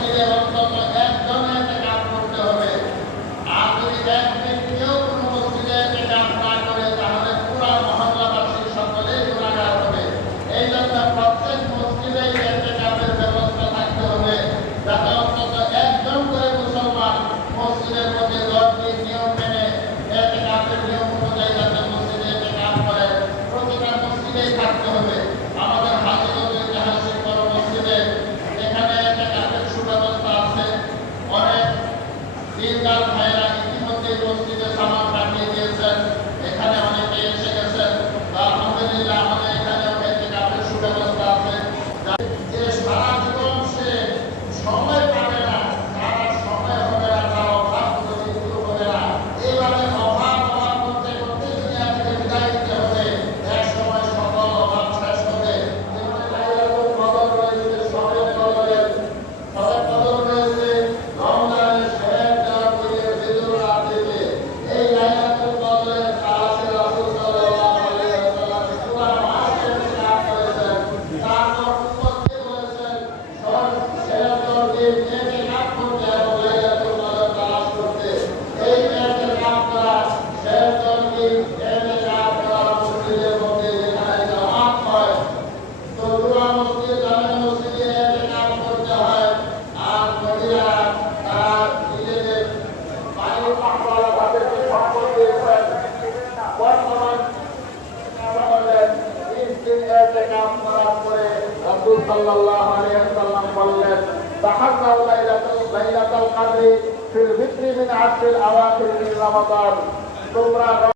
মসজিদে অন্তত একজন ইতিকাফ করতে হবে। আর যদি এক ব্যক্তিও কোনো মসজিদে ইতিকাফ না করে তাহলে পুরা মহল্লাবাসী সকলেই গুনাহগার হবে। এই জন্য প্রত্যেক মসজিদে ইতিকাফের ব্যবস্থা থাকতে হবে, যাতে অন্তত একজন করে মুসলমান মসজিদের মধ্যে 10টি নিয়ম মেনে ইতিকাফের নিয়ম অনুযায়ী যাতে মসজিদে ইতিকাফ করে, প্রতিটা মসজিদেই থাকতে হবে। আমাদের হাজিগঞ্জ ঐতিহাসিক বড় মসজিদে এখানে ইতিকাফের সুব্যবস্থা আছে। অনেক দিনদার ভাইরা ইতিমধ্যে মসজিদে সামান পাঠিয়ে দিয়েছেন, এখানে অনেকে এসে গেছেন। আলহামদুলিল্লাহ আমাদের এখানে ইতিকাফের সুব্যবস্থা আছে। যে সারা জীবন সে সময় পাবে না, তারা সময় হবে না, তার অভাব দূর হবে না, এইভাবে অভাব করতে করতে দুনিয়া থেকে বিদায় দিতে হবে। এক সময় সকল অভাব শেষ হবে। যেমন লাইলাতুল কদর রয়েছে, শবে কদরের রয়েছে রমজানের শেষ রাতের বিজুর রাতে। এই লাইলাতুল কদরের তালাশে রাসূল সাল্লাল্লাহু আলাইহি ওয়াসাল্লাম পুরো মাসে ইতিকাফ করেছেন। তারপর উম্মতকে বলেছেন শেষের দিন ইতিকাফ করতে এবং লাইলাতুল কদর তালাশ করতে। এই ইতিকাফ করা শেষের দিন ইতিকাফ করা মসজিদের মধ্যে যেখানে জামাত হয়, তো পুরো মসজিদ জামে মসজিদে ইতিকাফ করতে হয়। আর মহিলা তারা নিজেদের বাড়ির পাকওয়ালা তাদেরকে সম্পদ দিয়েছেন। বর্তমান আমাদের 30 দিন ইতিকাফ করার পরে রাসূল সাল্লাল্লাহু আলাইহি ওয়াসাল্লাম বললেন, তাহাজ্জাউ লাইলাতুল কদরি ফিল বিকরি মিন আশরিল আওয়াখির মিন রমাদান। তোমরা